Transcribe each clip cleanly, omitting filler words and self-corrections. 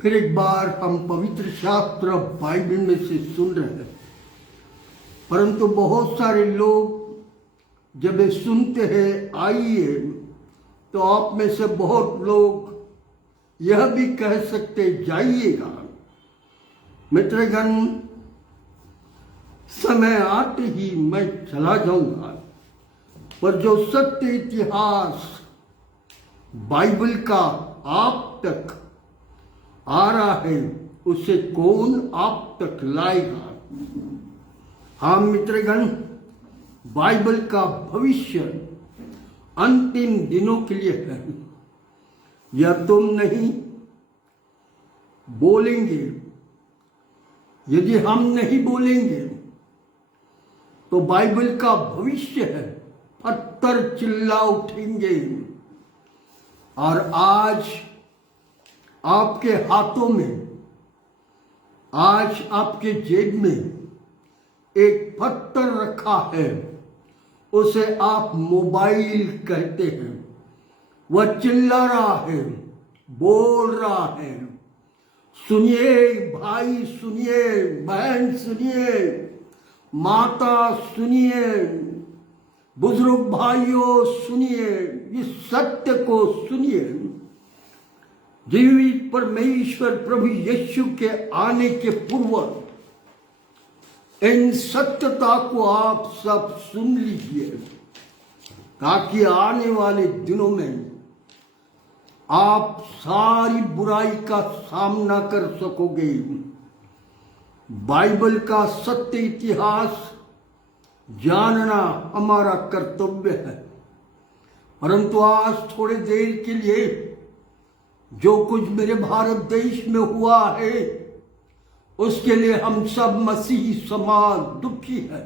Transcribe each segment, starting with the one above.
फिर एक बार हम पवित्र शास्त्र बाइबल में से सुन रहे हैं, परंतु बहुत सारे लोग जब ये सुनते हैं आइए, तो आप में से बहुत लोग यह भी कह सकते जाइएगा। मित्रगण, समय आते ही मैं चला जाऊंगा, पर जो सत्य इतिहास बाइबल का आप तक आ रहा है उसे कौन आप तक लाएगा? हाँ मित्रगण, बाइबल का भविष्य अंतिम दिनों के लिए है। यह तुम नहीं बोलेंगे, यदि हम नहीं बोलेंगे तो बाइबल का भविष्य है, पत्थर चिल्ला उठेंगे। और आज आपके हाथों में, आज आपके जेब में एक पत्थर रखा है, उसे आप मोबाइल कहते हैं। वह चिल्ला रहा है, बोल रहा है, सुनिए भाई, सुनिए बहन, सुनिए माता, सुनिए बुजुर्ग भाइयों, सुनिए, इस सत्य को सुनिए। जीवित परमेश्वर प्रभु यीशु के आने के पूर्व इन सत्यता को आप सब सुन लीजिए, ताकि आने वाले दिनों में आप सारी बुराई का सामना कर सकोगे। बाइबल का सत्य इतिहास जानना हमारा कर्तव्य है, परंतु आज थोड़े देर के लिए जो कुछ मेरे भारत देश में हुआ है, उसके लिए हम सब मसीही समाज दुखी है।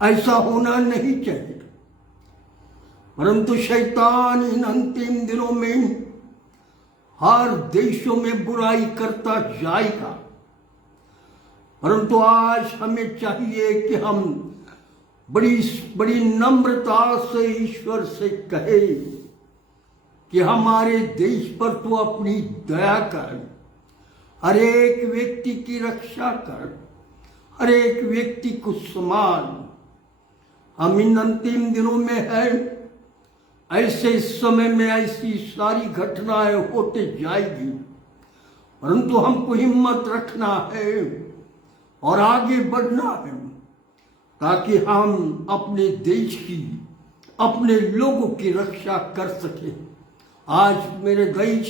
ऐसा होना नहीं चाहिए, परंतु शैतान इन अंतिम दिनों में हर देशों में बुराई करता जाएगा। परंतु आज हमें चाहिए कि हम बड़ी बड़ी नम्रता से ईश्वर से कहें कि हमारे देश पर तू अपनी दया कर, हर एक व्यक्ति की रक्षा कर, हर एक व्यक्ति को संभाल। हम इन अंतिम दिनों में हैं, ऐसे समय में ऐसी सारी घटनाएं होते जाएगी, परंतु हमको हिम्मत रखना है और आगे बढ़ना है, ताकि हम अपने देश की, अपने लोगों की रक्षा कर सके। आज मेरे देश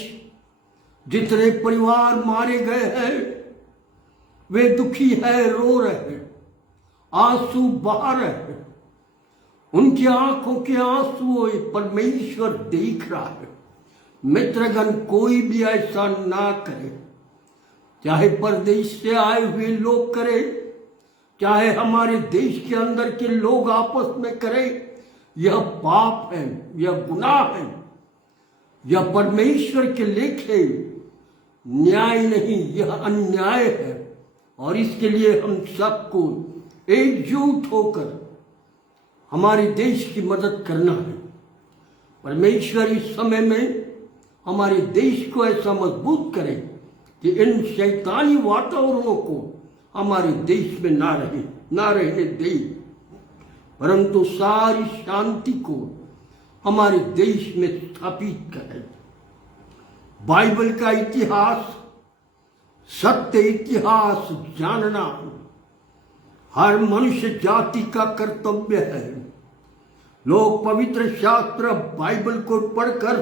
जितने परिवार मारे गए हैं, वे दुखी है, रो रहे हैं, आंसू बहा रहे हैं। उनकी आंखों के आंसू परमेश्वर देख रहा है। मित्रगण, कोई भी ऐसा ना करे, चाहे परदेश से आए हुए लोग करें, चाहे हमारे देश के अंदर के लोग आपस में करें। यह पाप है, यह गुनाह है, यह परमेश्वर के लेखे न्याय नहीं, यह अन्याय है। और इसके लिए हम सबको एकजुट होकर हमारे देश की मदद करना है। परमेश्वर इस समय में हमारे देश को ऐसा मजबूत करे कि इन शैतानी वातावरणों को हमारे देश में ना रहने दे, परंतु सारी शांति को हमारे देश में स्थापित करें। बाइबल का इतिहास, सत्य इतिहास जानना हर मनुष्य जाति का कर्तव्य है। लोग पवित्र शास्त्र बाइबल को पढ़कर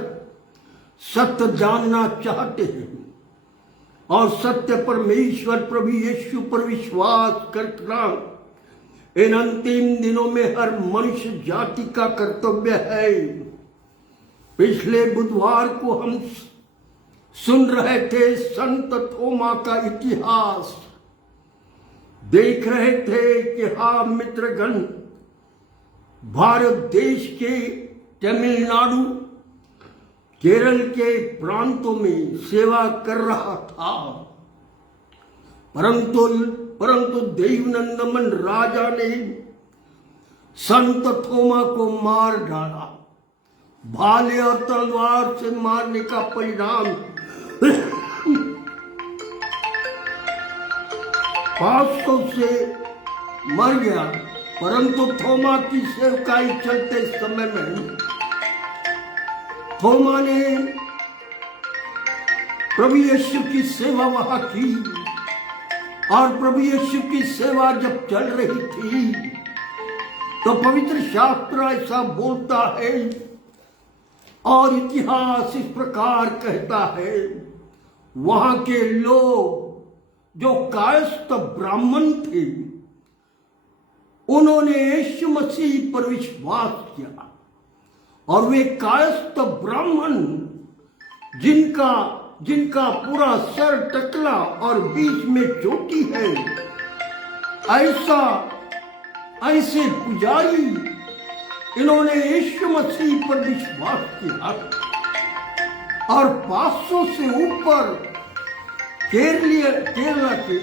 सत्य जानना चाहते हैं और सत्य परमेश्वर प्रभु यीशु पर विश्वास करना इन अंतिम दिनों में हर मनुष्य जाति का कर्तव्य है। पिछले बुधवार को हम सुन रहे थे संत थोमा का इतिहास, देख रहे थे कि हाँ मित्रगण, भारत देश के तमिलनाडु, केरल के प्रांतों में सेवा कर रहा था, परंतु देवनंदमन राजा ने संत थोमा को मार डाला। भाले और तलवार से मारने का परिणाम 500 से मर गया, परंतु थोमा की सेवकाई चलते समय में थोमा ने प्रभु यीशु की सेवा वहां की, और प्रभु यीशु की सेवा जब चल रही थी तो पवित्र शास्त्र ऐसा बोलता है और इतिहास इस प्रकार कहता है, वहां के लोग जो कायस्थ ब्राह्मण थे उन्होंने यीशु मसीह पर विश्वास किया, और वे कायस्थ ब्राह्मण जिनका पूरा सर टकला और बीच में चोटी है, ऐसे पुजारी इन्होंने यीशु मसीह पर विश्वास किया, और 500 से ऊपर केरला के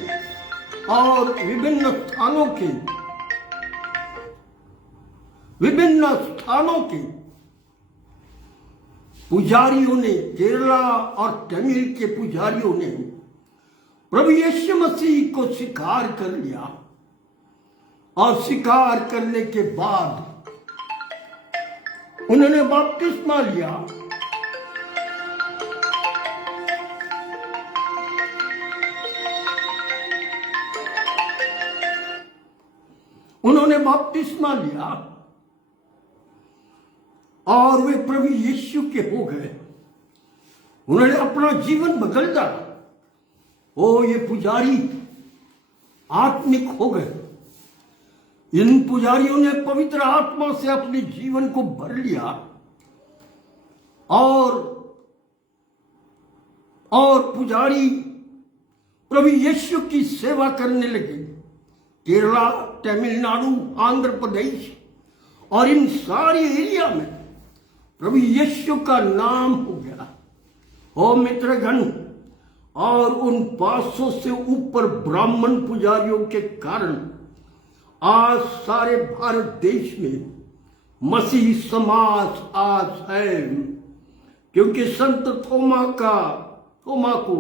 और विभिन्न स्थानों के पुजारियों ने, केरला और तमिल के पुजारियों ने प्रभु यीशु मसीह को स्वीकार कर लिया, और स्वीकार करने के बाद उन्होंने बपतिस्मा लिया। उन्होंने बपतिस्मा लिया और वे प्रभु यीशु के हो गए। उन्होंने अपना जीवन बदल डाला। ओ ये पुजारी आत्मिक हो गए। इन पुजारियों ने पवित्र आत्मा से अपने जीवन को भर लिया और पुजारी प्रभु यीशु की सेवा करने लगे। केरला, तमिलनाडु, आंध्र प्रदेश और इन सारे एरिया में प्रभु यीशु का नाम हो गया। ओ मित्रगण, और उन 500 से ऊपर ब्राह्मण पुजारियों के कारण आज सारे भारत देश में मसीह समाज आज है, क्योंकि संत थोमा को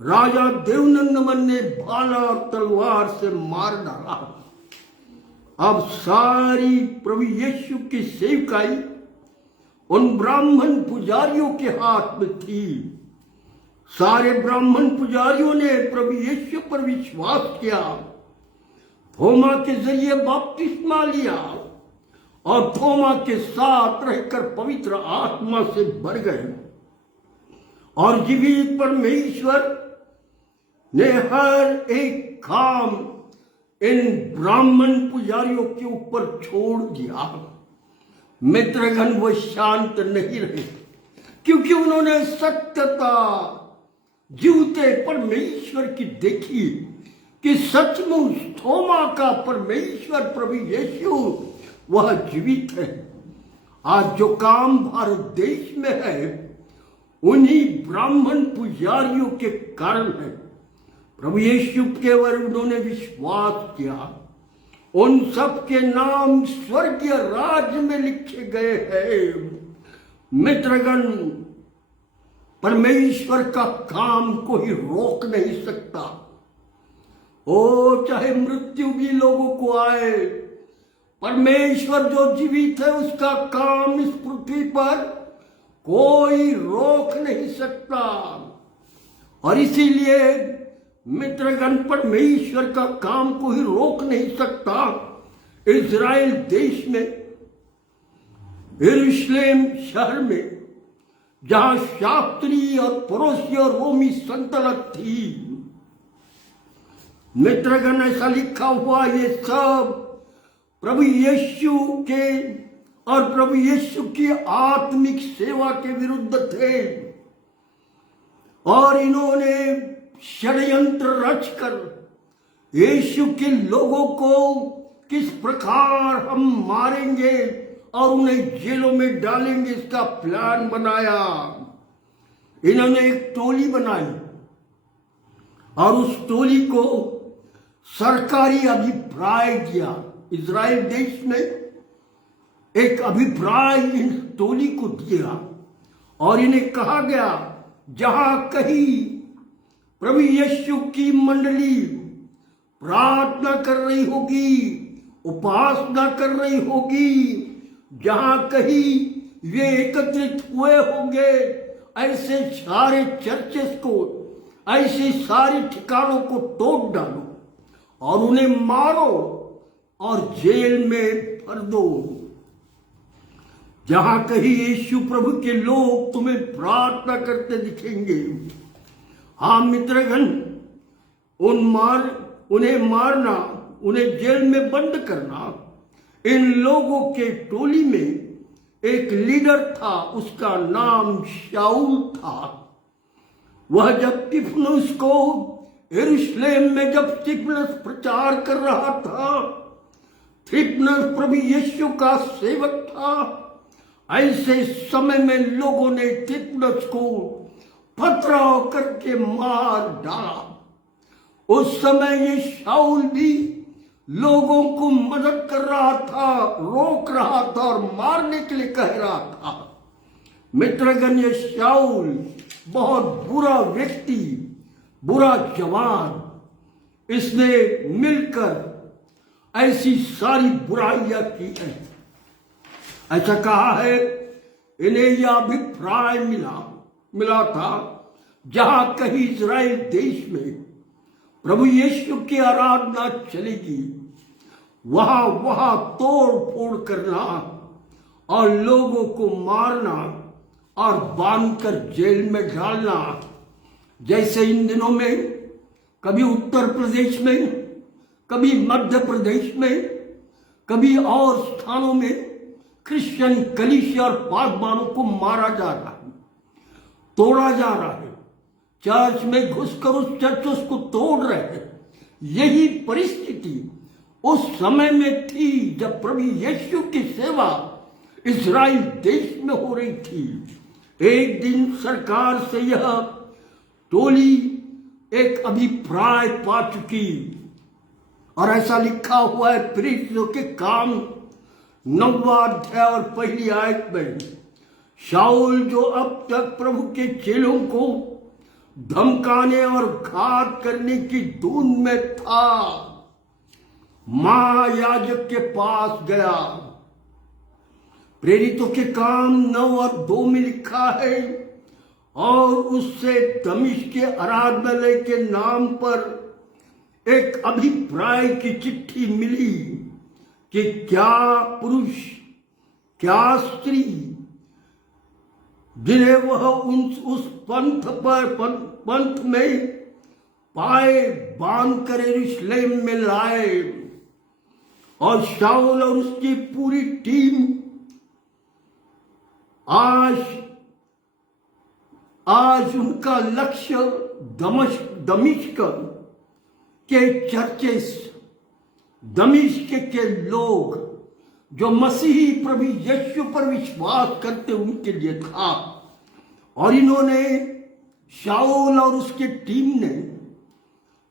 राजा देवनंदमन ने भाला और तलवार से मार डाला। अब सारी प्रभु यीशु की सेवकाई उन ब्राह्मण पुजारियों के हाथ में थी। सारे ब्राह्मण पुजारियों ने प्रभु यीशु पर विश्वास किया, थोमा के जरिए बपतिस्मा लिया और थोमा के साथ रहकर पवित्र आत्मा से भर गए। और जीवित परमेश्वर ने हर एक काम इन ब्राह्मण पुजारियों के ऊपर छोड़ दिया। मित्रगण, वो शांत नहीं रहे, क्योंकि उन्होंने सत्यता जीवते परमेश्वर की देखी कि सचमुच थोमा का परमेश्वर प्रभु यीशु वह जीवित है। आज जो काम भारत देश में है उन्हीं ब्राह्मण पुजारियों के कारण है। प्रभु यीशु केवल उन्होंने विश्वास किया, उन सब के नाम स्वर्गीय राज्य में लिखे गए हैं। मित्रगण, परमेश्वर का काम कोई रोक नहीं सकता। ओ चाहे मृत्यु भी लोगों को आए, परमेश्वर जो जीवित है उसका काम इस पृथ्वी पर कोई रोक नहीं सकता। और इसीलिए मित्रगण, परमेश्वर का काम कोई रोक नहीं सकता। इज़राइल देश में यरूशलेम शहर में जहां शास्त्री और फरोशी और रोमी सल्तनत थी, मित्रगण ऐसा लिखा हुआ, ये सब प्रभु यीशु के और प्रभु यीशु की आत्मिक सेवा के विरुद्ध थे। और इन्होंने षड्यंत्र रचकर यीशु के लोगों को किस प्रकार हम मारेंगे और उन्हें जेलों में डालेंगे इसका प्लान बनाया। इन्होंने एक टोली बनाई और उस टोली को सरकारी अभिप्राय दिया। इज़राइल देश में एक अभिप्राय इन टोली को दिया और इन्हें कहा गया, जहां कहीं प्रभु यीशु की मंडली प्रार्थना कर रही होगी, उपासना कर रही होगी, जहां कहीं वे एकत्रित हुए होंगे, ऐसे सारे चर्चेस को, ऐसे सारे ठिकानों को तोड़ डालो और उन्हें मारो और जेल में भर दो। जहां कहीं यीशु प्रभु के लोग तुम्हें प्रार्थना करते दिखेंगे, हाँ मित्रगण, उन्हें मारना, उन्हें जेल में बंद करना। इन लोगों के टोली में एक लीडर था, उसका नाम शाऊल था। वह जब स्तिफनुस को यरूशलेम में जब स्तिफनुस प्रचार कर रहा था, स्तिफनुस प्रभु यीशु का सेवक था, ऐसे समय में लोगों ने स्तिफनुस को पथराव करके मार डाला। उस समय ये शाऊल भी लोगों को मदद कर रहा था, रोक रहा था और मारने के लिए कह रहा था। मित्रगण, ये शाऊल बहुत बुरा व्यक्ति, बुरा जवान, इसने मिलकर ऐसी सारी बुराइयां की है। ऐसा कहा है, इन्हें यह अभिप्राय मिला था, जहां कहीं इजराइल देश में प्रभु यीशु की आराधना चलेगी, वहां तोड़ फोड़ करना और लोगों को मारना और बांधकर जेल में डालना। जैसे इन दिनों में कभी उत्तर प्रदेश में, कभी मध्य प्रदेश में, कभी और स्थानों में क्रिश्चियन कलीसिया और पासवानों को मारा जा रहा है, तोड़ा जा रहा है, चर्च में घुसकर उस चर्च को तोड़ रहे हैं। यही परिस्थिति उस समय में थी जब प्रभु यीशु की सेवा इजराइल देश में हो रही थी। एक दिन सरकार से यह टोली एक अभिप्राय पा चुकी और ऐसा लिखा हुआ है प्रेरितों के काम 9वां अध्याय और 1 आयत में, शाऊल जो अब तक प्रभु के चेलों को धमकाने और घात करने की धुन में था, महायाजक के पास गया। प्रेरितों के काम 9 और 2 में लिखा है, और उससे दमिश्क के आराधनालय के नाम पर एक अभिप्राय की चिट्ठी मिली कि क्या पुरुष, क्या स्त्री, जिन्हें वह उस पंथ में पाए, बांध कर यरूशलेम में लाए। और शाऊल और उसकी पूरी टीम आज उनका लक्ष्य दमिश्क के चर्चेस, दमिश्क के लोग जो मसीही प्रभु यीशु पर विश्वास करते उनके लिए था। और इन्होंने, शाऊल और उसकी टीम ने,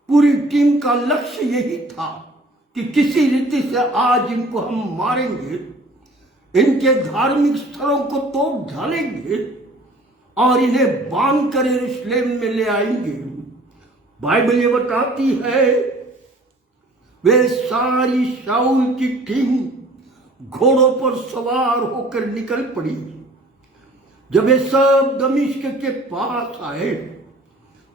पूरी टीम का लक्ष्य यही था कि किसी रीति से आज इनको हम मारेंगे, इनके धार्मिक स्थलों को तोड़ डालेंगे और इन्हें बांध कर यरूशलेम में ले आएंगे। बाइबल ये बताती है, वे सारी शाऊल की टीम घोड़ों पर सवार होकर निकल पड़ी। जब वे सब दमिश्क के पास आए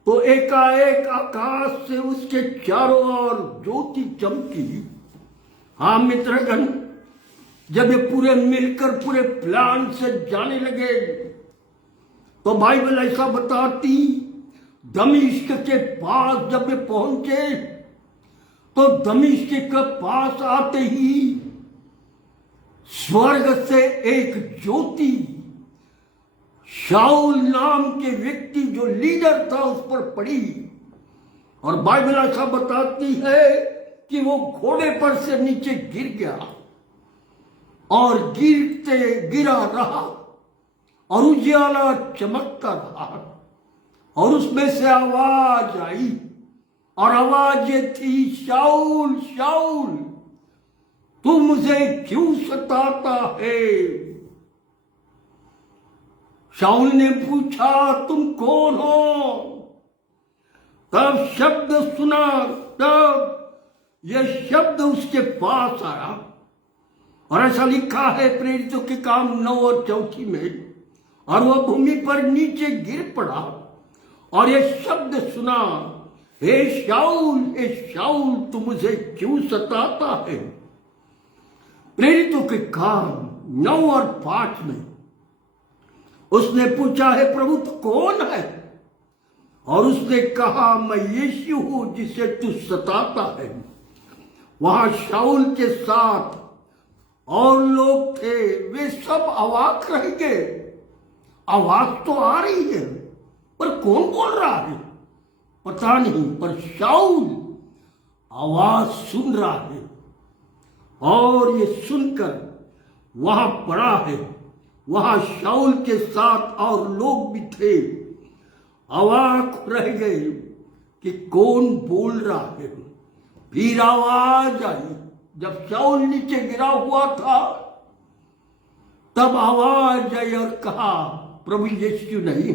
तो एकाएक आकाश से उसके चारों ओर ज्योति चमकी। हाँ मित्रगण, जब ये पूरे मिलकर पूरे प्लान से जाने लगे तो बाइबल ऐसा बताती, दमिश्क के पास जब वे पहुंचे तो दमिश्क के पास आते ही स्वर्ग से एक ज्योति शाऊल नाम के व्यक्ति जो लीडर था उस पर पड़ी। और बाइबल ऐसा बताती है कि वो घोड़े पर से नीचे गिर गया और गिरा रहा और उजियाला चमकता रहा। और उसमें से आवाज आई, और आवाज ये थी, शाऊल शाऊल तू मुझे क्यों सताता है। शाऊल ने पूछा तुम कौन हो? तब शब्द सुना, तब यह शब्द उसके पास आया। और ऐसा लिखा है प्रेरितों के काम 9 और 34 में, और वह भूमि पर नीचे गिर पड़ा और यह शब्द सुना, हे शाऊल तू मुझे क्यों सताता है? प्रेरितों के काम 9 और 5 में उसने पूछा, है प्रभु तू कौन है? और उसने कहा, मैं यीशु हूं जिसे तू सताता है। वहां शाऊल के साथ और लोग थे, वे सब अवाक रह गए। आवाज तो आ रही है पर कौन बोल रहा है पता नहीं, पर शाऊल आवाज सुन रहा है और ये सुनकर वहां पड़ा है। वहां शाऊल के साथ और लोग भी थे, अवाक रह गए कि कौन बोल रहा है। फिर आवाज आई, जब शाऊल नीचे गिरा हुआ था तब आवाज आई और कहा, प्रभु यीशु नहीं,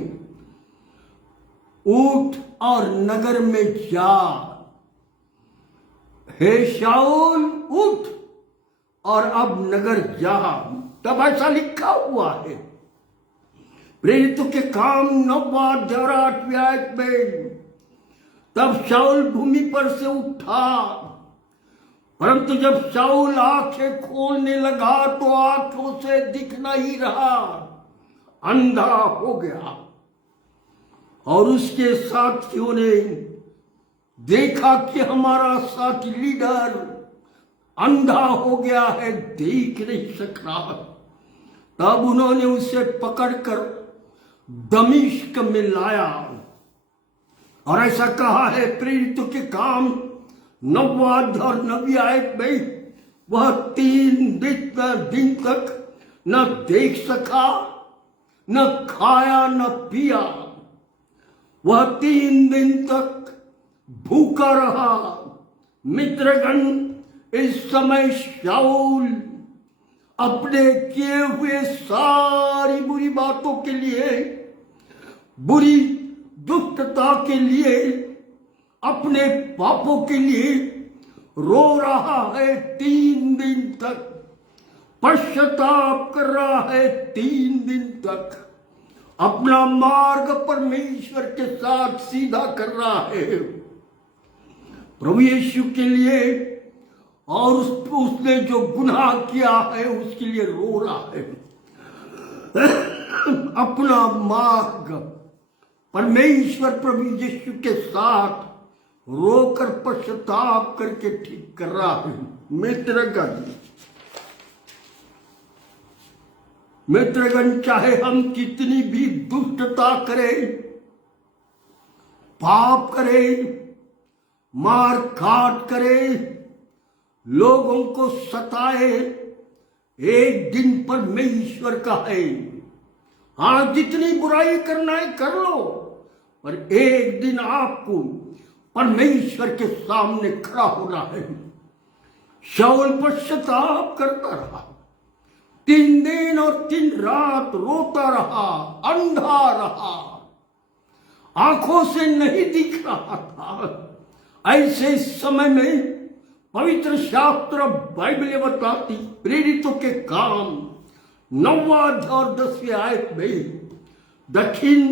उठ और नगर में जा। हे शाऊल उठ और अब नगर जा। तब ऐसा लिखा हुआ है प्रेरितों के काम 9वां अध्याय 8वें आयत में, तब शाऊल भूमि पर से उठा, परंतु जब शाऊल आंखें खोलने लगा तो आंखों से दिख नहीं रहा, अंधा हो गया। और उसके साथियों ने देखा कि हमारा साथी लीडर अंधा हो गया है, देख नहीं सक रहा। तब उन्होंने उसे पकड़कर दमिश्क में लाया। और ऐसा कहा है प्रेरितों के काम 9वां अध्याय और 9वीं आयत में, वह 3 दिन तक न देख सका, न खाया न पिया। वह 3 दिन तक भूखा रहा। मित्रगण, इस समय शाऊल अपने किए हुए सारी बुरी बातों के लिए, बुरी दुष्टता के लिए, अपने पापों के लिए रो रहा है। 3 दिन तक पश्चाताप कर रहा है। 3 दिन तक अपना मार्ग परमेश्वर के साथ सीधा कर रहा है प्रभु यीशु के लिए, और उसने जो गुनाह किया है उसके लिए रो रहा है। अपना मार्ग परमेश्वर प्रभु यीशु के साथ रोकर पश्चाताप करके ठीक कर रहा है। मित्रगण, चाहे हम कितनी भी दुष्टता करें, पाप करें, मार काट करें, लोगों को सताए, एक दिन परमेश्वर का है। हाँ, जितनी बुराई करना है कर लो, पर एक दिन आपको परमेश्वर के सामने खड़ा होना है। शाऊल पश्चाताप करता रहा, 3 दिन और 3 रात रोता रहा, अंधा रहा, आंखों से नहीं दिख रहा था। ऐसे समय में पवित्र शास्त्र बाइबल बताती, प्रेरितों के काम 9वां अध्याय और 10वीं आयत में, दक्षिण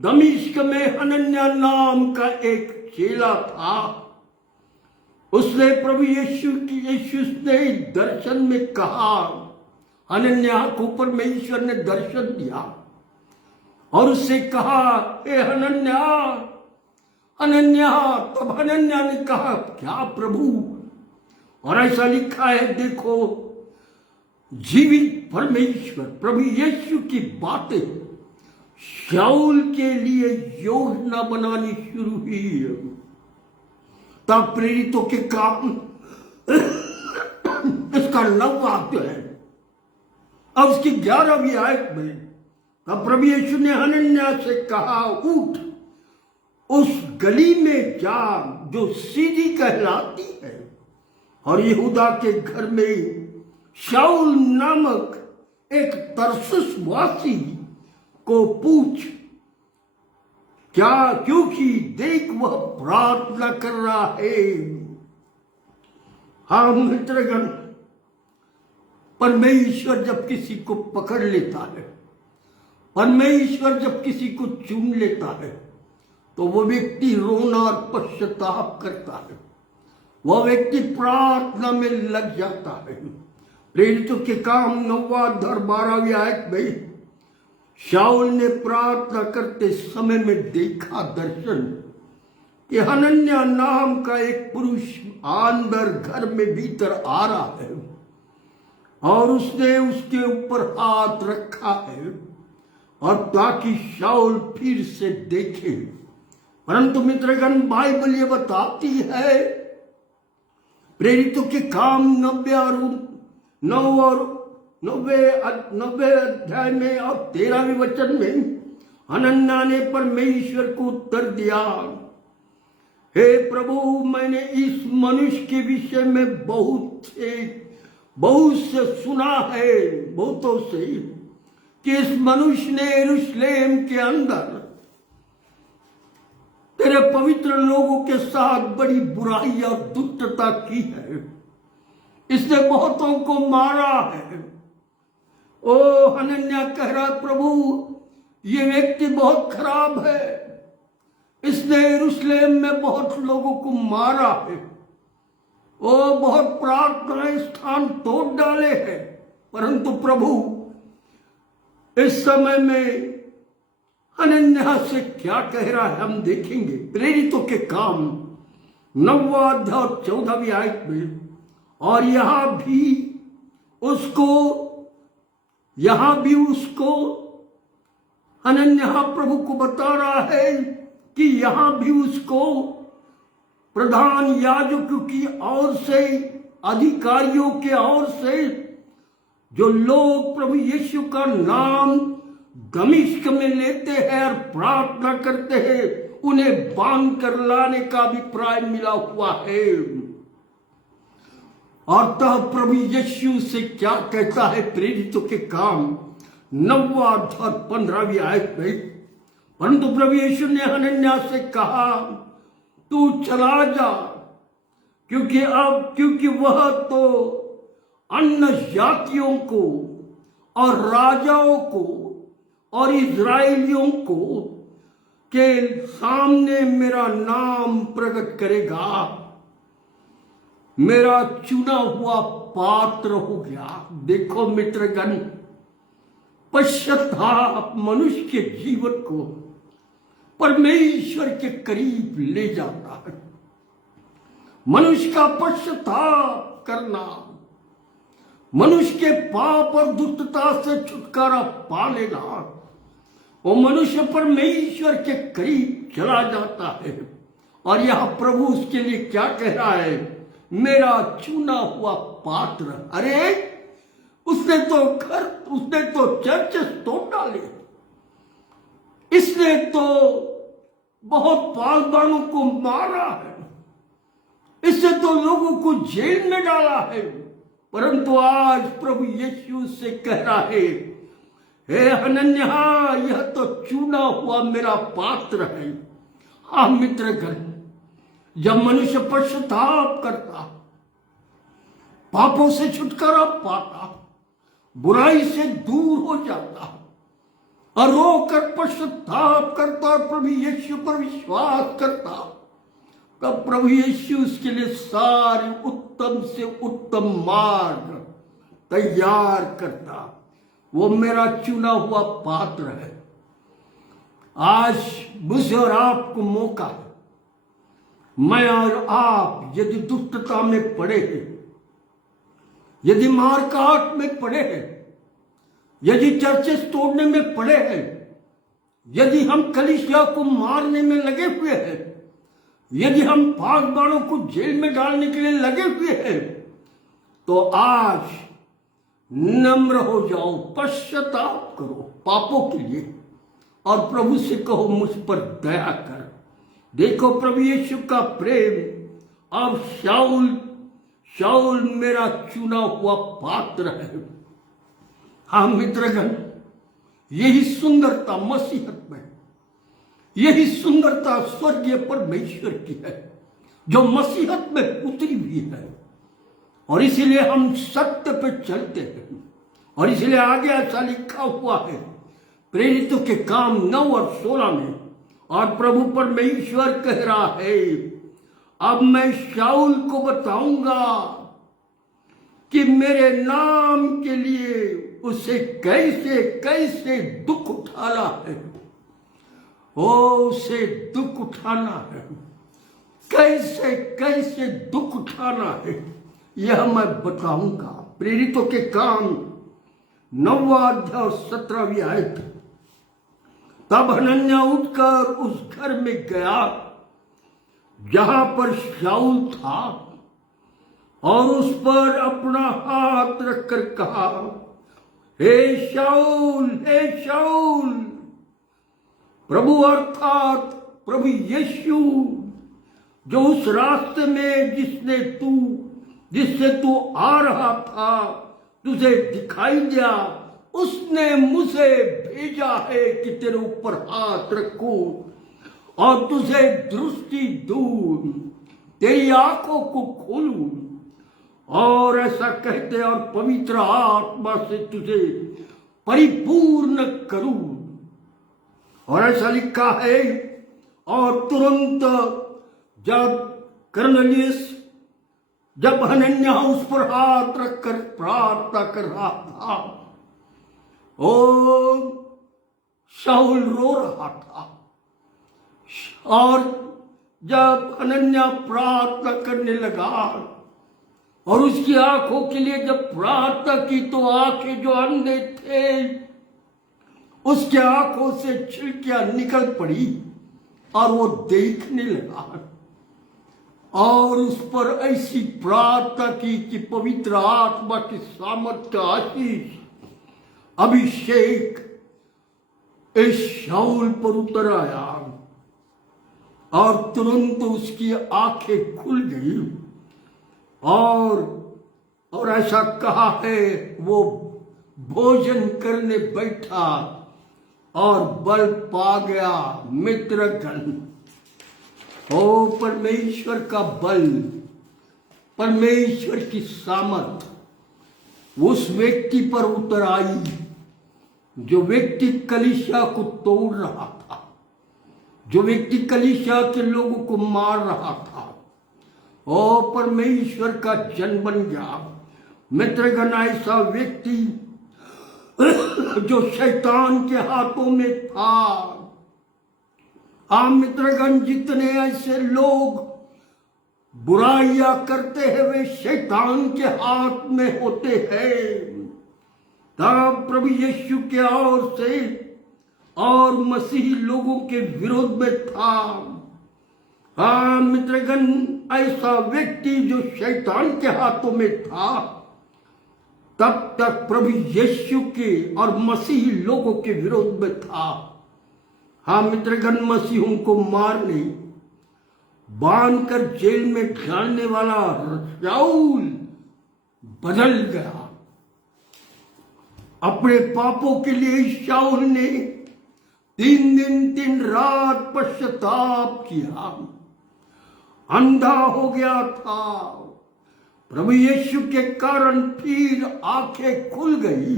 दमिश्क में हनन्याह नाम का एक चेला था। उसने प्रभु यीशु ने दर्शन में कहा, हनन्याह को परमेश्वर ने दर्शन दिया और उससे कहा, हे हनन्याह, हनन्याह। तब हनन्याह ने कहा, क्या प्रभु? और ऐसा लिखा है, देखो, जीवित परमेश्वर प्रभु यीशु की बातें शाऊल के लिए योजना बनानी शुरू हुई। तब प्रेरितों के काम इसका 9वां अध्याय है, अब उसकी 11वीं आयत में, तब प्रभु यीशु ने हनन्याह से कहा, उठ, उस गली में जा जो सीधी कहलाती है, और यहूदा के घर में शाऊल नामक एक तरसुस वासी को पूछ, क्या, क्योंकि देख वह प्रार्थना कर रहा है। हाँ मित्रगण, परमेश्वर जब किसी को पकड़ लेता है, परमेश्वर जब किसी को चूम लेता है, तो वो व्यक्ति रोना और पश्चाताप करता है, वह व्यक्ति प्रार्थना में लग जाता है। प्रेरितों के काम 9वां अध्याय 12वीं आयत में शाऊल ने प्रार्थना करते समय में देखा दर्शन कि हनन्याह नाम का एक पुरुष अंदर घर में भीतर आ रहा है और उसने उसके ऊपर हाथ रखा है, और ताकि शाऊल फिर से देखे। परंतु मित्रगण, बाइबल ये बताती है, प्रेरितों के काम 90 अध्याय में और 13वें वचन में हनन्याह ने परमेश्वर को उत्तर दिया, हे प्रभु, मैंने इस मनुष्य के विषय में बहुत से सुना है, बहुतों से, कि इस मनुष्य ने यरूशलेम के अंदर तेरे पवित्र लोगों के साथ बड़ी बुराई और दुष्टता की है, इसने बहुतों को मारा है। ओ हनन्याह कह रहा, प्रभु, ये व्यक्ति बहुत खराब है, इसने यरूशलेम में बहुत लोगों को मारा है, ओ बहुत प्रार्थना स्थान तोड़ डाले हैं। परंतु प्रभु इस समय में हनन्याह से क्या कह रहा है हम देखेंगे। प्रेरितों के काम 9वां अध्याय 14वीं आयत में, और यहां भी उसको हनन्याह प्रभु को बता रहा है कि यहां भी उसको प्रधान याजकों की ओर से, अधिकारियों के ओर से, जो लोग प्रभु यीशु का नाम दमिश्क में लेते हैं और प्रार्थना करते हैं, उन्हें बांध कर लाने का अभिप्राय मिला हुआ है। और तब प्रभु यीशु से क्या कहता है प्रेरितों के काम 9वां अध्याय 15वीं आयत में, परंतु प्रभु यीशु ने हनन्याह से कहा, तू चला जा, क्योंकि वह तो अन्य जातियों को और राजाओं को और इजराइलियों को के सामने मेरा नाम प्रकट करेगा, मेरा चुना हुआ पात्र हो गया। देखो मित्रगण, पश्चाताप मनुष्य के जीवन को परमेश्वर के करीब ले जाता है। मनुष्य का पश्चाताप करना मनुष्य के पाप और दुष्टता से छुटकारा पा लेना, वो मनुष्य परमेश्वर के करीब चला जाता है। और यह प्रभु उसके लिए क्या कह रहा है, मेरा चुना हुआ पात्र। अरे उसने तो चर्च तोड़ डाले, इसने तो बहुत पासवानों को मारा है, इसने तो लोगों को जेल में डाला है। परंतु आज प्रभु यीशु से कह रहा है, हे हनन्याह, यह तो चुना हुआ मेरा पात्र है। हाँ मित्रगण, जब मनुष्य पश्चाताप करता, पापों से छुटकारा पाता, बुराई से दूर हो जाता और रोकर पश्चाताप करता और प्रभु यीशु पर विश्वास करता, तब प्रभु यीशु उसके लिए सारे उत्तम से उत्तम मार्ग तैयार करता। वो मेरा चुना हुआ पात्र है। आज मुझे और आपको मौका है, मैं और आप यदि दुष्टता में पड़े हैं, यदि मारकाट में पड़े हैं, यदि चर्चेस तोड़ने में पड़े हैं, यदि हम कलीसिया को मारने में लगे हुए हैं, यदि हम पासवानों को जेल में डालने के लिए लगे हुए हैं, तो आज नम्र हो जाओ, पश्चाताप करो पापों के लिए और प्रभु से कहो, मुझ पर दया कर। देखो प्रभु यीशु का प्रेम। अब शाऊल मेरा चुना हुआ पात्र है। हाँ मित्रगण, यही सुंदरता मसीहत में, यही सुंदरता स्वर्गीय परमेश्वर की है जो मसीहत में उतरी हुई है। और इसीलिए हम सत्य पे चलते हैं। और इसलिए आगे ऐसा लिखा हुआ है प्रेरितों के काम 9 और 16 में, और प्रभु परमेश्वर कह रहा है, अब मैं शाऊल को बताऊंगा कि मेरे नाम के लिए उसे कैसे कैसे दुख उठाना है। ओ, उसे दुख उठाना है, कैसे कैसे दुख उठाना है, यह मैं बताऊंगा। प्रेरितों के काम 9वां अध्याय 17वीं आयत। तब हनन्याह उठकर उस घर में गया जहां पर शाऊल था और उस पर अपना हाथ रखकर कहा, हे शाऊल, हे शाऊल। प्रभु अर्थात प्रभु यीशु जो उस रास्ते में जिससे तू आ रहा था तुझे दिखाई दिया, उसने मुझे भेजा है कि तेरे ऊपर हाथ रखूं और तुझे दृष्टि दूं, तेरी आंखों को खोलूं और ऐसा कहते और पवित्र आत्मा से तुझे परिपूर्ण करूं। और ऐसा लिखा है, और तुरंत जब हनन्याह उस पर हाथ रखकर प्रार्थना कर रहा था, और शाऊल रो रहा था। और जब हनन्याह प्रार्थना करने लगा और उसकी आंखों के लिए जब प्रार्थना की, तो आंखें जो अंधे थे उसके आंखों से छिलकियां निकल पड़ी और वो देखने लगा। और उस पर ऐसी प्रार्थना की कि पवित्र आत्मा की सामर्थ्य, आशीष, अभिषेक इस शाऊल पर उतर आया और तुरंत उसकी आंखें खुल गई। और ऐसा कहा है, वो भोजन करने बैठा और बल पा गया। मित्रगण, ओ परमेश्वर का बल, परमेश्वर की सामर्थ उस व्यक्ति पर उतर आई जो व्यक्ति कलीसिया को तोड़ रहा था, जो व्यक्ति कलीसिया के लोगों को मार रहा था। ओ परमेश्वर का जन बन गया। मित्रगण, ऐसा व्यक्ति जो शैतान के हाथों में था। मित्रगण, जितने ऐसे लोग बुराइयां करते हैं वे शैतान के हाथ में होते हैं। तब प्रभु यीशु के ओर से और मसीही लोगों के विरोध में था। मित्रगण, ऐसा व्यक्ति जो शैतान के हाथों में था, तब तक प्रभु यीशु के और मसीही लोगों के विरोध में था। मित्रगण, मसीहों को मारने, बांधकर जेल में डालने वाला शाऊल बदल गया। अपने पापों के लिए शाऊल ने 3 दिन 3 रात पश्चाताप किया, अंधा हो गया था। प्रभु यीशु के कारण फिर आंखें खुल गई।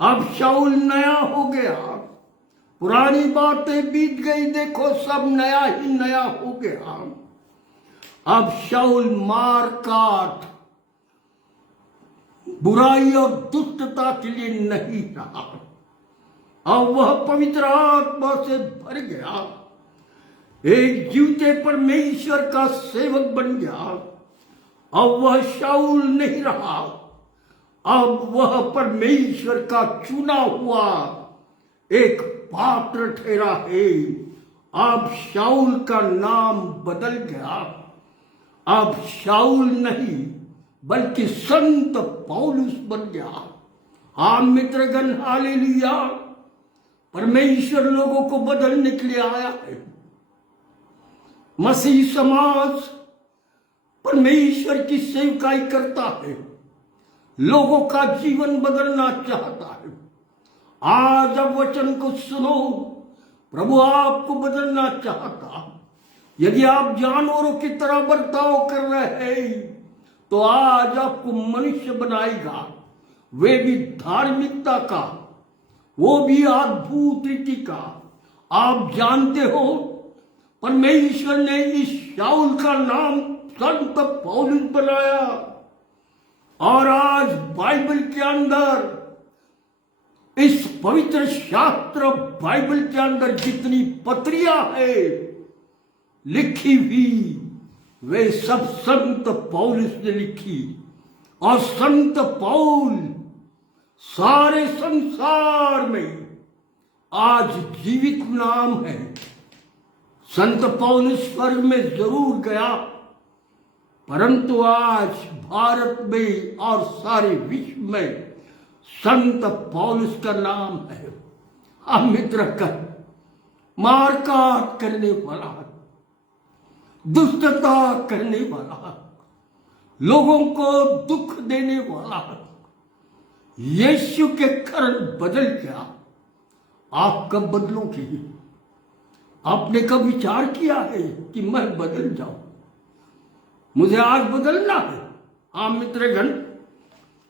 अब शाऊल नया हो गया। पुरानी बातें बीत गई, देखो सब नया ही नया हो गया। अब शाऊल मार काट, बुराई और दुष्टता के लिए नहीं रहा। अब वह पवित्र आत्मा से भर गया, एक जीवते परमेश्वर का सेवक बन गया। अब वह शाऊल नहीं रहा, अब वह परमेश्वर का चुना हुआ एक पात्र ठहरा है। अब शाऊल का नाम बदल गया। अब शाऊल नहीं बल्कि संत पौलुस बन गया। मित्रगण, हालेलुया। परमेश्वर लोगों को बदलने के लिए आया है। मसीह समाज परमेश्वर की सेवकाई करता है, लोगों का जीवन बदलना चाहता है। आज अब वचन को सुनो। प्रभु आपको बदलना चाहता। यदि आप जानवरों की तरह बर्ताव कर रहे हैं तो आज आपको मनुष्य बनाएगा, वे भी धार्मिकता का, वो भी अद्भुत रीति का। आप जानते हो परमेश्वर ने इस शाऊल का नाम संत पौलुस बनाया, और आज बाइबल के अंदर, इस पवित्र शास्त्र बाइबल के अंदर जितनी पत्रियां है लिखी हुई, वे सब संत पौलुस ने लिखी। और संत पौल सारे संसार में आज जीवित नाम है। संत पौलुस स्वर्ग में जरूर गया, परंतु आज भारत में और सारे विश्व में संत पौलुस का नाम है। मित्र कर मारकाट करने वाला, दुष्टता करने वाला, लोगों को दुख देने वाला यीशु के कारण बदल गया। आप कब बदलोगे? आपने कब विचार किया है कि मैं बदल जाऊं, मुझे आज बदलना है? हाँ मित्रगण,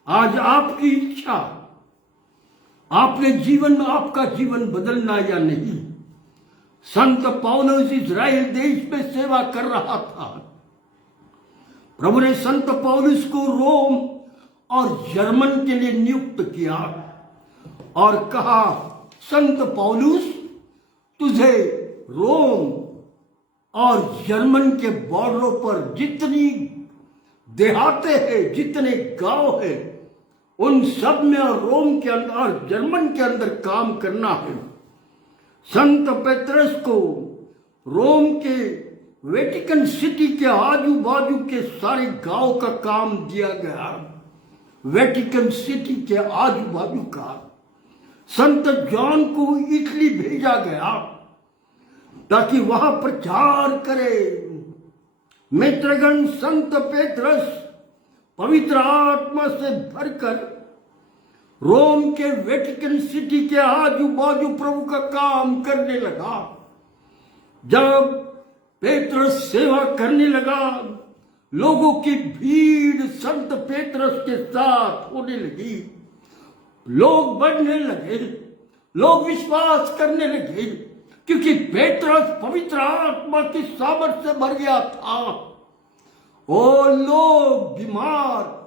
आज आपकी इच्छा, आपने जीवन में आपका जीवन बदलना या नहीं। संत पौलुस इजराइल देश में सेवा कर रहा था। प्रभु ने संत पौलुस को रोम और जर्मन के लिए नियुक्त किया और कहा, संत पौलुस, तुझे रोम और जर्मन के बॉर्डरों पर जितनी देहाते हैं, जितने गांव हैं, उन सब में और रोम के अंदर और जर्मन के अंदर काम करना है। संत पेत्रस को रोम के वेटिकन सिटी के आजू बाजू के सारे गांव का काम दिया गया। वेटिकन सिटी के आजू बाजू का। संत जॉन को इटली भेजा गया ताकि वहां प्रचार करे। मित्रगण, संत पेत्रस पवित्र आत्मा से भरकर रोम के वेटिकन सिटी के आजू बाजू प्रभु का काम करने लगा। जब पेत्रस सेवा करने लगा, लोगों की भीड़ संत पेत्रस के साथ होने लगी। लोग बढ़ने लगे, लोग विश्वास करने लगे, क्योंकि पेत्रस पवित्र आत्मा की सामर्थ से भर गया था। और लोग बीमार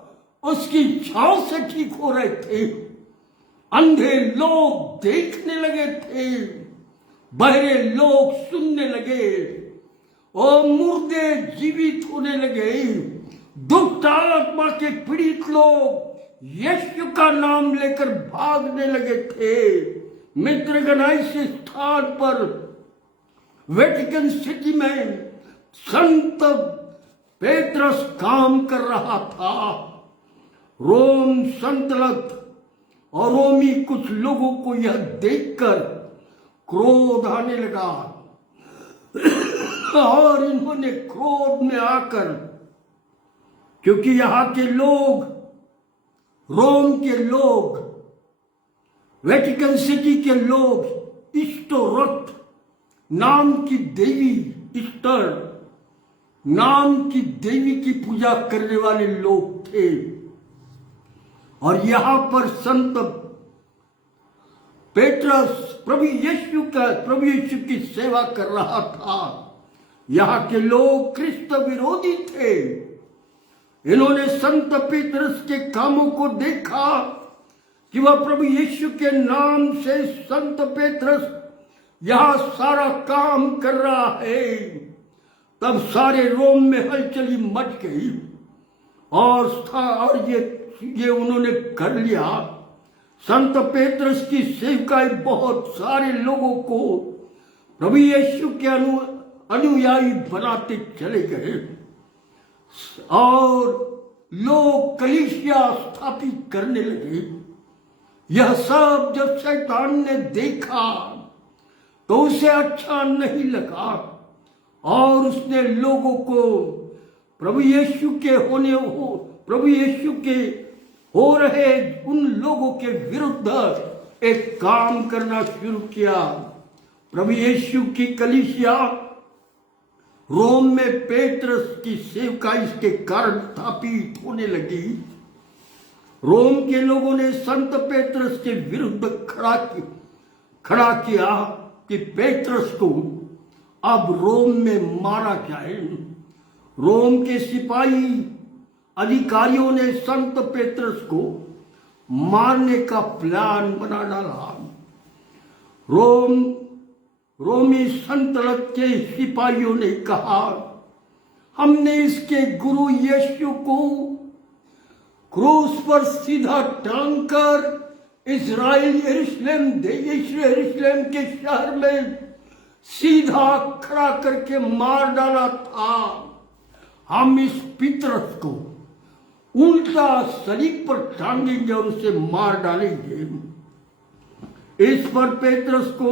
उसकी छांव से ठीक हो रहे थे, अंधे लोग देखने लगे थे, बहरे लोग सुनने लगे, और मुर्दे जीवित होने लगे। दुष्ट आत्मा के पीड़ित लोग यीशु का नाम लेकर भागने लगे थे। मित्रगण, ऐसे स्थान पर वेटिकन सिटी में संत पेत्रस काम कर रहा था। रोम सल्तनत और रोमी कुछ लोगों को यह देखकर क्रोध आने लगा और इन्होंने क्रोध में आकर, क्योंकि यहां के लोग, रोम के लोग, वेटिकन सिटी के लोग इस्टोरथ नाम की देवी, ईस्टर नाम की देवी की पूजा करने वाले लोग थे। और यहां पर संत पेत्रस प्रभु यीशु की सेवा कर रहा था। यहां के लोग ख्रिस्त विरोधी थे। इन्होंने संत पेत्रस के कामों को देखा कि वह प्रभु यीशु के नाम से संत पेत्रस यहां सारा काम कर रहा है। तब सारे रोम में हलचली मच गई और ये उन्होंने कर लिया। संत पेत्रस की सेवकाई बहुत सारे लोगों को प्रभु यीशु के अनुयायी बनाते चले गए और लोग कलीसिया स्थापित करने लगे। यह सब जब शैतान ने देखा तो उसे अच्छा नहीं लगा और उसने लोगों को प्रभु यीशु के हो रहे उन लोगों के विरुद्ध एक काम करना शुरू किया। प्रभु यीशु की कलीसिया रोम में पेत्रस की सेवकाई के कारण स्थापित होने लगी। रोम के लोगों ने संत पेत्रस के विरुद्ध खड़ा किया कि पेत्रस को अब रोम में मारा जाए। रोम के सिपाही अधिकारियों ने संत पेत्रस को मारने का प्लान बना डाला। रोमी सल्तनत के सिपाहियों ने कहा, हमने इसके गुरु यीशु को क्रूस पर सीधा टांग कर इस्राएल यरूशलेम के शहर में सीधा खड़ा करके मार डाला था। हम इस पितरस को उल्टा सलीब पर टांगेंगे और उसे मार डालेंगे। इस पर पेत्रस को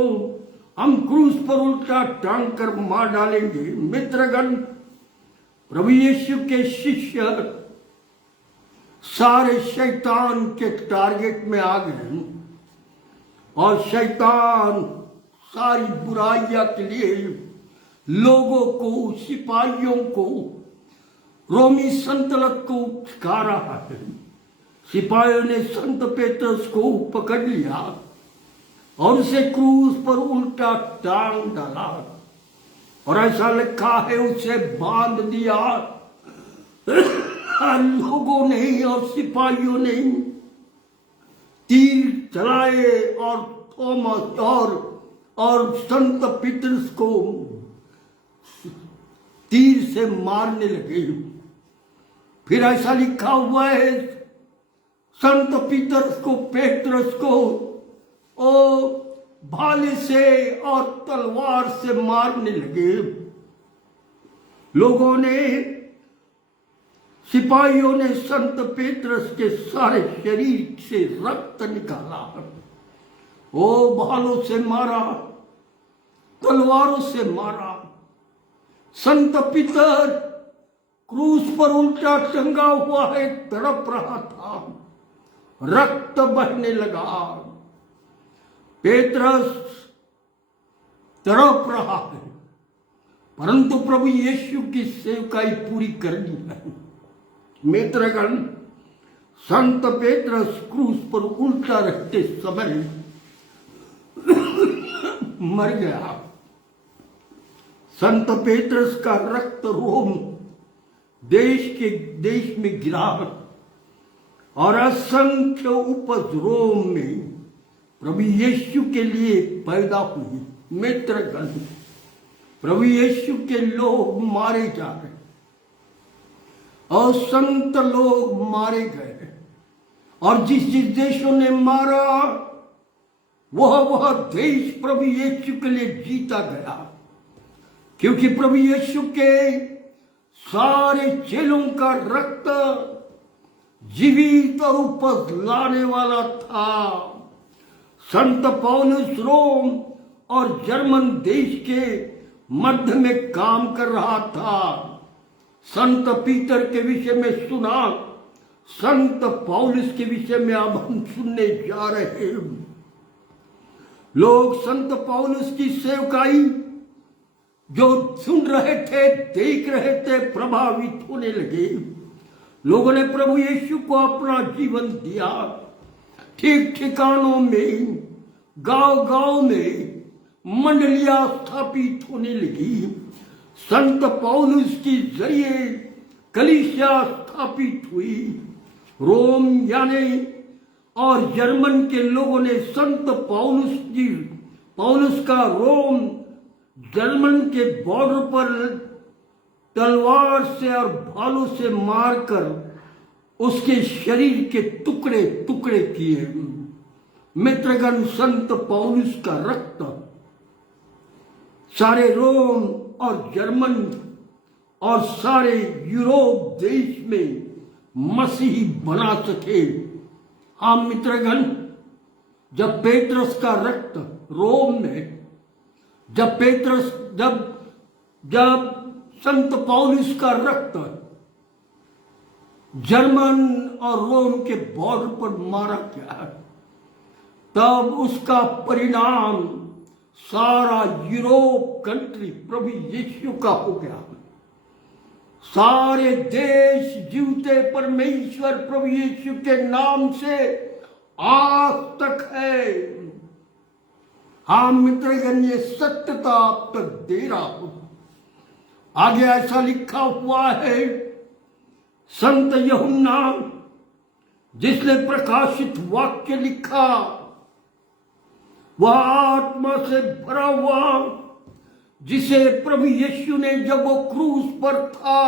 हम क्रूस पर उल्टा टांग कर मार डालेंगे। मित्रगण, प्रभु यीशु के शिष्य सारे शैतान के टारगेट में आ गए और शैतान सारी बुराइयां के लिए लोगों को, सिपाहियों को, रोमी सल्तनत को उकसा रहा है। सिपाहियों ने संत पेत्रस को पकड़ लिया और उसे क्रूस पर उल्टा टांग डाला और ऐसा लिखा है उसे बांध दिया। लोगों ने और सिपाहियों ने तीर चलाए और थॉमस और संत पीतरस को तीर से मारने लगे। फिर ऐसा लिखा हुआ है संत पीतरस को, पेत्रस को भाले से और तलवार से मारने लगे। लोगों ने, सिपाहियों ने संत पेत्रस के सारे शरीर से रक्त निकाला। भालों से मारा, तलवारों से मारा। संत पीतर क्रूस पर उल्टा टंगा हुआ है, तड़प रहा था, रक्त बहने लगा। पेत्रस तड़प रहा है, परंतु प्रभु यीशु की सेवकाई पूरी करनी है। मित्रगण, संत पेत्रस क्रूस पर उल्टा रखते समय मर गया। संत पेत्रस का रक्त रोम देश में गिरा और असंख्य उपज रोम में प्रभु यीशु के लिए पैदा हुई। मित्रगण, प्रभु यीशु के लोग मारे जा रहे और संत लोग मारे गए और जिस देशों ने मारा वह देश प्रभु यीशु के लिए जीता गया, क्योंकि प्रभु यीशु के सारे चेलों का रक्त जीवित और उपज लाने वाला था। संत पौलुस रोम और जर्मन देश के मध्य में काम कर रहा था। संत पीतर के विषय में सुना, संत पौलुस के विषय में अब हम सुनने जा रहे हैं। लोग संत पौलुस की सेवकाई जो सुन रहे थे, देख रहे थे, प्रभावित होने लगे। लोगों ने प्रभु यीशु को अपना जीवन दिया। ठीक ठिकानों में, गांव में मंडलियां स्थापित होने लगी। संत पौलुस के जरिए कलीसिया स्थापित हुई। रोम यानी और जर्मन के लोगों ने संत पौलुस का रोम जर्मन के बॉर्डर पर तलवार से और भालों से मारकर उसके शरीर के टुकड़े टुकड़े किए। मित्रगण, संत पौलुस का रक्त सारे रोम और जर्मन और सारे यूरोप देश में मसीही बना सके। हाँ मित्रगण, जब पेत्रस का रक्त रोम में, जब संत पौलुस का रक्त जर्मन और रोम के बॉर्डर पर मारा गया, तब उसका परिणाम सारा यूरोप कंट्री प्रभु यीशु का हो गया। सारे देश जीवते परमेश्वर प्रभु यीशु के नाम से आज तक है। हाँ मित्रगण, ये सत्यता आप तक दे रहा हूं। आगे ऐसा लिखा हुआ है, संत यूहन्ना जिसने प्रकाशित वाक्य लिखा, वह आत्मा से भरा हुआ, जिसे प्रभु यीशु ने जब वो क्रूस पर था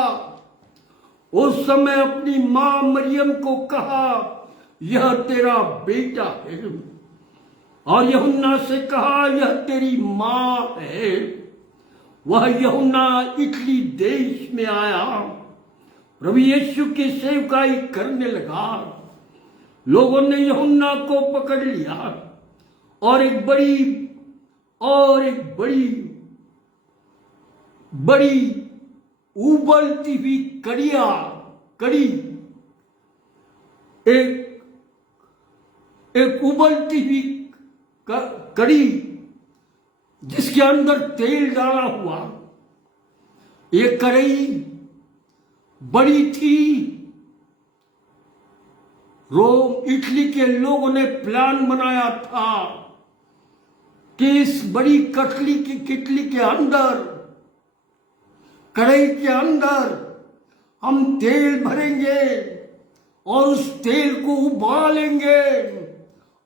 उस समय अपनी मां मरियम को कहा, यह तेरा बेटा है, और यूहन्ना से कहा, यह तेरी मां है। वह यूहन्ना इटली देश में आया, प्रभु यीशु की सेवकाई करने लगा। लोगों ने यूहन्ना को पकड़ लिया और एक बड़ी उबलती हुई एक उबलती हुई कड़ी जिसके अंदर तेल डाला हुआ, ये कढ़ाई बड़ी थी। रोम इटली के लोगों ने प्लान बनाया था कि इस बड़ी किटली के अंदर, कढ़ाई के अंदर हम तेल भरेंगे और उस तेल को उबालेंगे,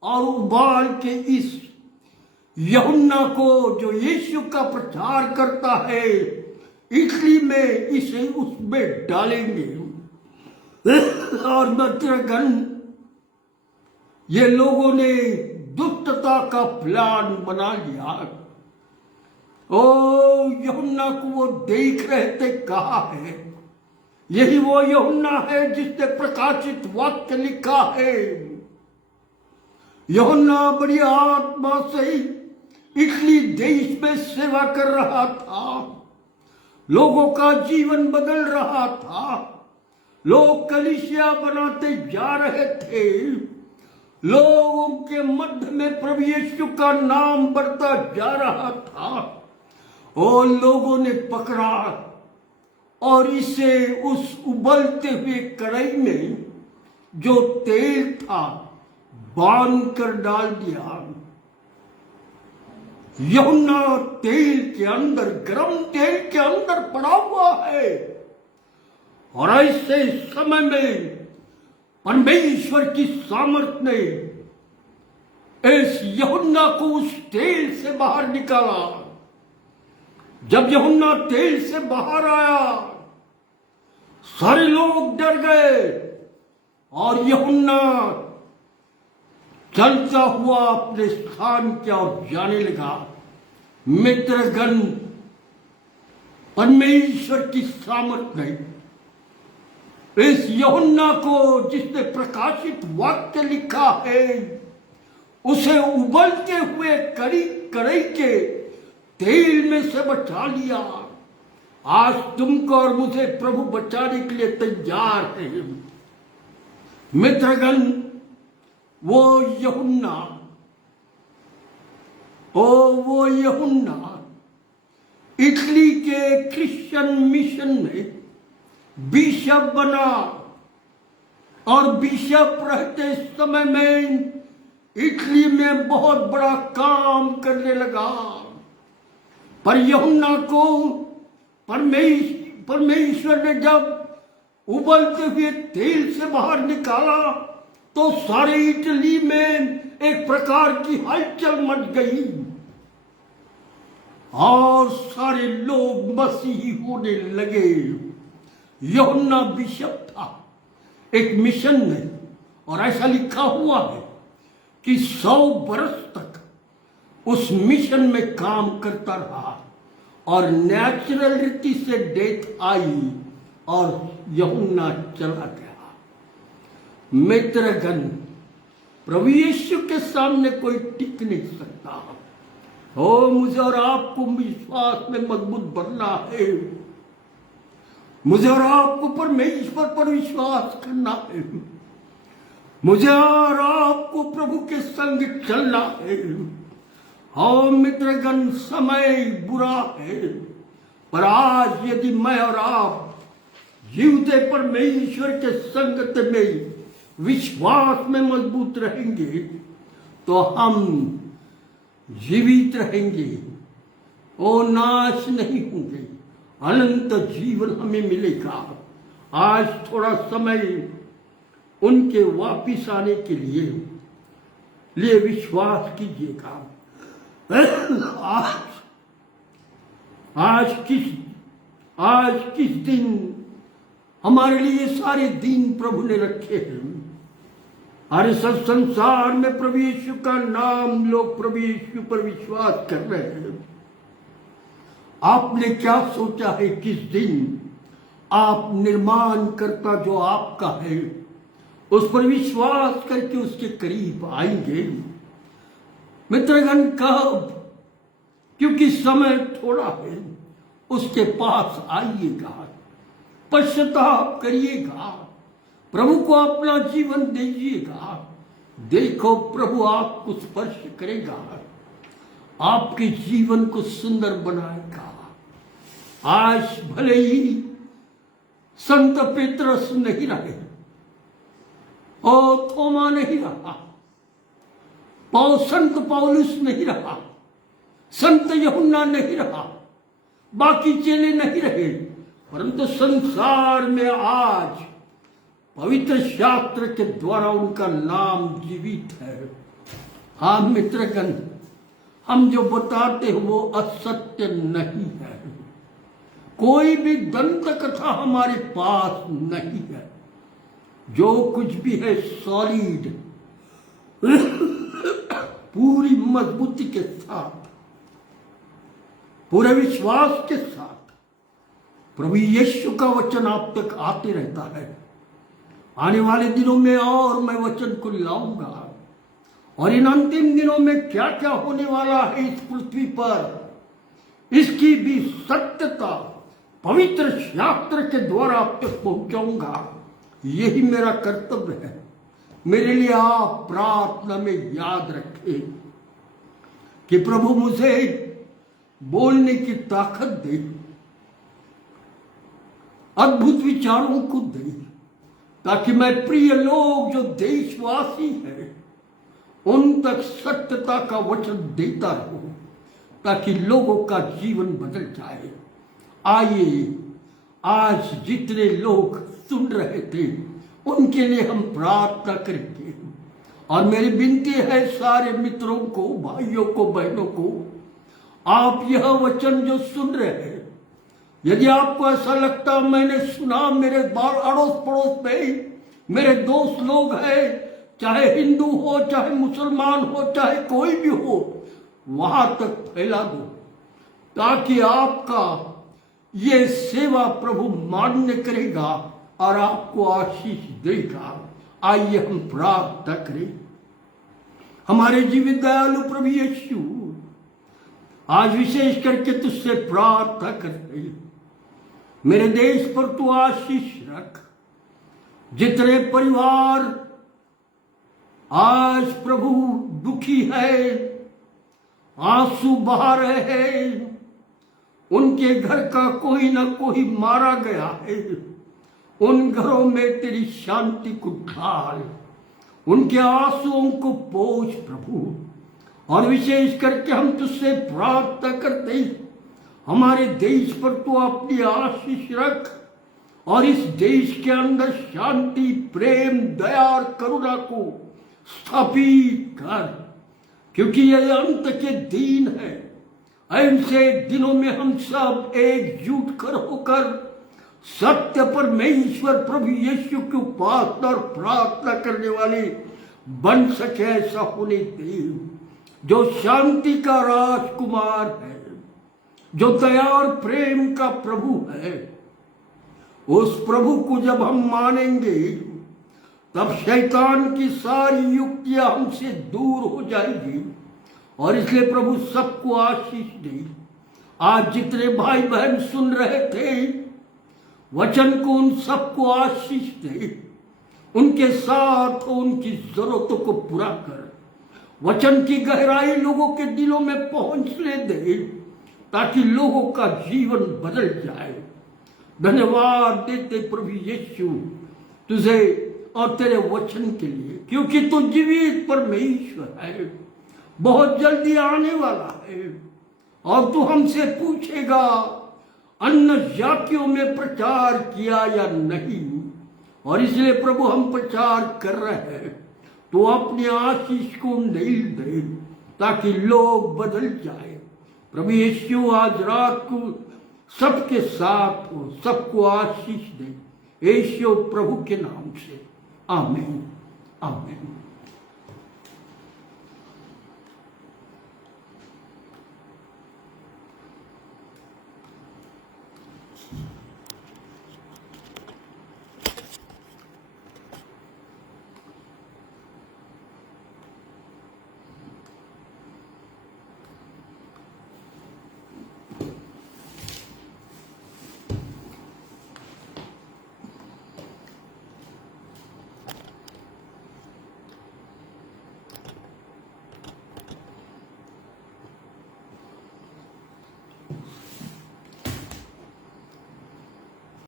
और उबाल के इस यूहन्ना को जो यीशु का प्रचार करता है इटली में, इसे उसमें डालेंगे। और मित्रगण, ये लोगों ने दुष्टता का प्लान बना लिया। ओ यूहन्ना को वो देख रहे थे, कहा है यही वो यूहन्ना है जिसने प्रकाशित वाक्य लिखा है। यूहन्ना बड़ी आत्मा से इटली देश में सेवा कर रहा था, लोगों का जीवन बदल रहा था, लोग कलीसिया बनाते जा रहे थे, लोगों के मध्य में प्रभु यीशु का नाम बढ़ता जा रहा था। और लोगों ने पकड़ा और इसे उस उबलते हुए कढ़ाई में जो तेल था बांध कर डाल दिया। यूहन्ना तेल के अंदर, गरम तेल के अंदर पड़ा हुआ है, और ऐसे समय में परमेश्वर की सामर्थ ने इस यूहन्ना को उस तेल से बाहर निकाला। जब यूहन्ना तेल से बाहर आया, सारे लोग डर गए और यूहन्ना चलता हुआ अपने स्थान की ओर जाने लगा। मित्रगण, परमेश्वर की सामर्थ ने इस यूहन्ना को, जिसने प्रकाशित वाक्य लिखा है, उसे उबलते हुए कढ़ाई के तेल में से बचा लिया। आज तुमको और मुझे प्रभु बचाने के लिए तैयार है। मित्रगण, वो यूहन्ना इटली के क्रिश्चियन मिशन में बिशप बना, और बिशप रहते समय में इटली में बहुत बड़ा काम करने लगा। पर यूहन्ना को परमेश्वर ने जब उबलते हुए तेल से बाहर निकाला तो सारे इटली में एक प्रकार की हलचल मच गई और सारे लोग मसीही होने लगे। यूहन्ना बिशप था एक मिशन में, और ऐसा लिखा हुआ है कि 100 बरस तक उस मिशन में काम करता रहा, और नेचुरल रीति से डेथ आई और यूहन्ना चला गया। मित्रगण, प्रभु यीशु के सामने कोई टिक नहीं सकता। हो, मुझे और आपको विश्वास में मजबूत बनना है, मुझे और आपको परमेश्वर पर विश्वास करना है। मुझे और आपको प्रभु के संग चलना है। हाँ मित्रगण, समय बुरा है, पर आज यदि मैं और आप जीवते परमेश्वर के संगत में विश्वास में मजबूत रहेंगे तो हम जीवित रहेंगे, ओ नाश नहीं होंगे, अनंत जीवन हमें मिलेगा। आज थोड़ा समय उनके वापिस आने के लिए विश्वास कीजिएगा। आज किस दिन हमारे लिए सारे दिन प्रभु ने रखे हैं। अरे सब संसार में प्रभु यीशु का नाम, लोग प्रभु यीशु पर विश्वास कर रहे हैं। आपने क्या सोचा है किस दिन आप निर्माण करता जो आपका है उस पर विश्वास करके उसके करीब आएंगे? मित्रगण, कब? क्योंकि समय थोड़ा है, उसके पास आइएगा, पश्चाताप करिएगा, प्रभु को अपना जीवन दीजिएगा। देखो प्रभु आपको स्पर्श करेगा, आपके जीवन को सुंदर बनाएगा। आज भले ही संत पेत्रस नहीं रहे और थोमा नहीं रहा, संत पौलुस नहीं रहा, संत यूहन्ना नहीं रहा, बाकी चेले नहीं रहे, परंतु संसार में आज पवित्र शास्त्र के द्वारा उनका नाम जीवित है। हाँ मित्रगण, हम जो बताते हैं वो असत्य नहीं है। कोई भी दंत कथा हमारे पास नहीं है। जो कुछ भी है सॉलिड, पूरी मजबूती के साथ, पूरे विश्वास के साथ प्रभु यीशु का वचन आप तक आते रहता है। आने वाले दिनों में और मैं वचन को लाऊंगा, और इन अंतिम दिनों में क्या क्या होने वाला है इस पृथ्वी पर, इसकी भी सत्यता पवित्र शास्त्र के द्वारा आप तक पहुंचाऊंगा। यही मेरा कर्तव्य है। मेरे लिए आप प्रार्थना में याद रखें कि प्रभु मुझे बोलने की ताकत दे, अद्भुत विचारों को दे, ताकि मैं प्रिय लोग जो देशवासी हैं उन तक सत्यता का वचन देता रहूं, ताकि लोगों का जीवन बदल जाए। आइए, आज जितने लोग सुन रहे थे उनके लिए हम प्रार्थना करेंगे। और मेरी विनती है सारे मित्रों को, भाइयों को, बहनों को, आप यह वचन जो सुन रहे हैं, यदि आपको ऐसा लगता मैंने सुना, मेरे अड़ोस पड़ोस में मेरे दोस्त लोग हैं, चाहे हिंदू हो, चाहे मुसलमान हो, चाहे कोई भी हो, वहां तक फैला दो, ताकि आपका ये सेवा प्रभु मान्य करेगा और आपको आशीष देगा। आइए हम प्रार्थना करें। हमारे जीवित दयालु प्रभु यीशु, आज विशेष करके तुझसे प्रार्थना करते हैं, मेरे देश पर तू आशीष रख। जितने परिवार आज प्रभु दुखी है, आंसू बहा रहे हैं, उनके घर का कोई ना कोई मारा गया है, उन घरों में तेरी शांति को ढाल, उनके आंसुओं को पोंछ प्रभु। और विशेष करके हम तुझसे प्रार्थना करते हैं, हमारे देश पर तू अपनी आशीष रख और इस देश के अंदर शांति, प्रेम, दया और करुणा को स्थापित कर, क्योंकि यह अंत के दिन है। ऐसे दिनों में हम सब एकजुट कर होकर सत्य परमेश्वर प्रभु यीशु की उपासना और प्रार्थना करने वाले बन सके, ऐसा होने दे। जो शांति का राजकुमार है, जो दया और प्रेम का प्रभु है, उस प्रभु को जब हम मानेंगे तब शैतान की सारी युक्तियां हमसे दूर हो जाएगी। और इसलिए प्रभु सबको आशीष दे। आज जितने भाई बहन सुन रहे थे वचन को, उन सबको आशीष दे। उनके साथ उनकी जरूरतों को पूरा कर। वचन की गहराई लोगों के दिलों में पहुंचने दे ताकि लोगों का जीवन बदल जाए। धन्यवाद देते प्रभु यीशु तुझे और तेरे वचन के लिए, क्योंकि तू जीवित परमेश्वर है, बहुत जल्दी आने वाला है। और तू हमसे पूछेगा अन्य जातियों में प्रचार किया या नहीं, और इसलिए प्रभु हम प्रचार कर रहे हैं। तो अपनी आशीष को नहीं दे ताकि लोग बदल जाए। प्रभु यीशु आज रात को सबके साथ हो, सबको आशीष दे यीशु प्रभु के नाम से। आमीन आमीन।